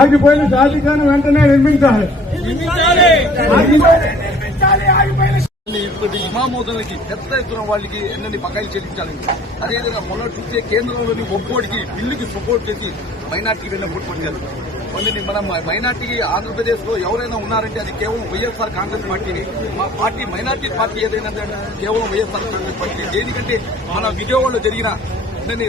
ఆగిపోయిన షాదీఖాను వెంటనే నిర్మించాలి. ఇప్పటి ఇమామోదలకి పెద్ద ఎత్తున వాళ్ళకి ఎన్నని బకాయిలు చెల్లించాలని, అదేవిధంగా మొన్న చూస్తే కేంద్రంలోని ఒక్కోడికి బిల్లుకి సపోర్ట్ చేసి మైనార్టీ వెళ్ళిన కొట్టుకొచ్చారు. కొన్ని మన మైనార్టీకి ఆంధ్రప్రదేశ్ లో ఎవరైనా ఉన్నారంటే అది కేవలం వైఎస్ఆర్ కాంగ్రెస్ పార్టీని. మా పార్టీ మైనార్టీ పార్టీ ఏదైనా కేవలం వైఎస్ఆర్ కాంగ్రెస్ పార్టీ. దేనికంటే మన విజయవాడలో జరిగిన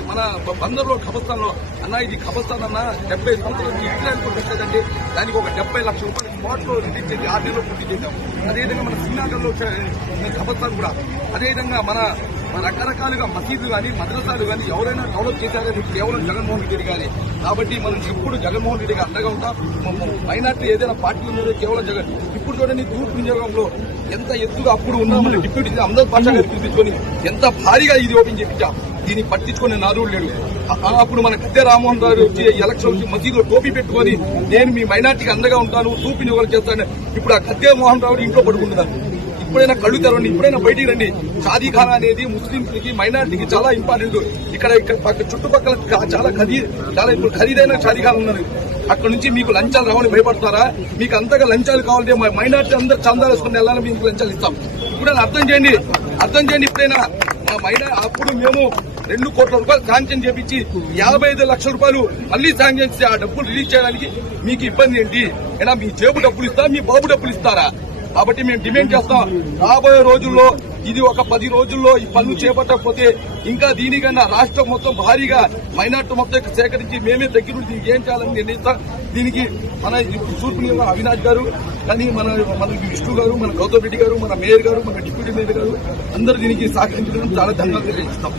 మన బందర్లో ఖబర్స్థాన్లో అన్న ఇది ఖబర్స్థాన్ అన్న 70 సంవత్సరాల ఇట్లా అనుకుంటుందంటే దానికి ఒక 70 లక్షల రూపాయలు స్పాట్లో రిలీజ్ చేసి ఆర్డీలో పూర్తి చేశాం. అదేవిధంగా మన శ్రీనగర్లో ఖబర్స్థాన్ కూడా అదేవిధంగా మన రకరకాలుగా మసీదులు కానీ మద్రసాలు కానీ ఎవరైనా డెవలప్ చేశారని కేవలం జగన్మోహన్ రెడ్డి కానీ. కాబట్టి మనం ఎప్పుడు జగన్మోహన్ రెడ్డికి అండగా ఉంటాం. మైనార్టీ ఏదైనా పార్టీ ఉన్నదో కేవలం జగన్. ఇప్పుడు చూడండి తూర్పు నియోజకంలో ఎంత ఎత్తుగా అప్పుడు ఉన్నామని డిప్యూటీ అమృత్ పాషా గారు పిలిపించుకొని ఎంత భారీగా ఇది ఓపెన్ చేయించాం. దీన్ని పట్టించుకునే నాదుడు లేడు. అప్పుడు మన కత్తే రామ్మోహన్ రావు వచ్చి ఎలక్షన్ వచ్చి మసీదులో టోపీ పెట్టుకొని నేను మీ మైనార్టీకి అండగా ఉంటాను తూర్పు నియోజకం చేస్తాను. ఇప్పుడు ఆ కత్తే మోహన్ రావు ఇంట్లో పడుకుంటున్నారు. ఇప్పుడైనా కళ్ళు తెరవండి, ఇప్పుడైనా బయటికి రండి. షాదీఖానా అనేది ముస్లింలకి మైనార్టీకి చాలా ఇంపార్టెంట్. ఇక్కడ చుట్టుపక్కల చాలా ఇప్పుడు ఖరీదైన షాదీఖానా ఉన్నారు. అక్కడ నుంచి మీకు లంచాలు రావాలని భయపడతారా? మీకు అంతగా లంచాలు కావాలంటే మైనార్టీ అందరూ చందాలు వేసుకుని వెళ్ళాలని మీకు లంచాలు ఇస్తాం. ఇప్పుడైనా అర్థం చేయండి. ఇప్పుడైనా అప్పుడు మేము 2 కోట్ల రూపాయలు శాంక్షన్ చేపించి 55 లక్షల రూపాయలు మళ్లీ శాంక్షన్ చేసి ఆ డబ్బులు రిలీజ్ చేయడానికి మీకు ఇబ్బంది ఏంటి? అయినా మీ జేబు డబ్బులు ఇస్తారా, మీ బాబు డబ్బులు ఇస్తారా? కాబట్టి మేము డిమాండ్ చేస్తాం. రాబోయే రోజుల్లో ఇది ఒక 10 రోజుల్లో ఈ పనులు చేపట్టకపోతే ఇంకా దీనికన్నా రాష్ట్రం మొత్తం భారీగా మైనార్టీ మొత్తం సేకరించి మేమే దగ్గర దీనికి ఏం చేయాలని నిర్ణయిస్తాం. దీనికి మన తూర్పు నియోజకవర్గం అవినాష్ గారు కానీ మన విష్ణు గారు, మన గౌతమ్ రెడ్డి గారు, మన మేయర్ గారు, మన డిప్యూటీ మేయర్ గారు అందరూ దీనికి సహకరించడం చాలా ధన్యవాదాలు తెలియజేస్తాం.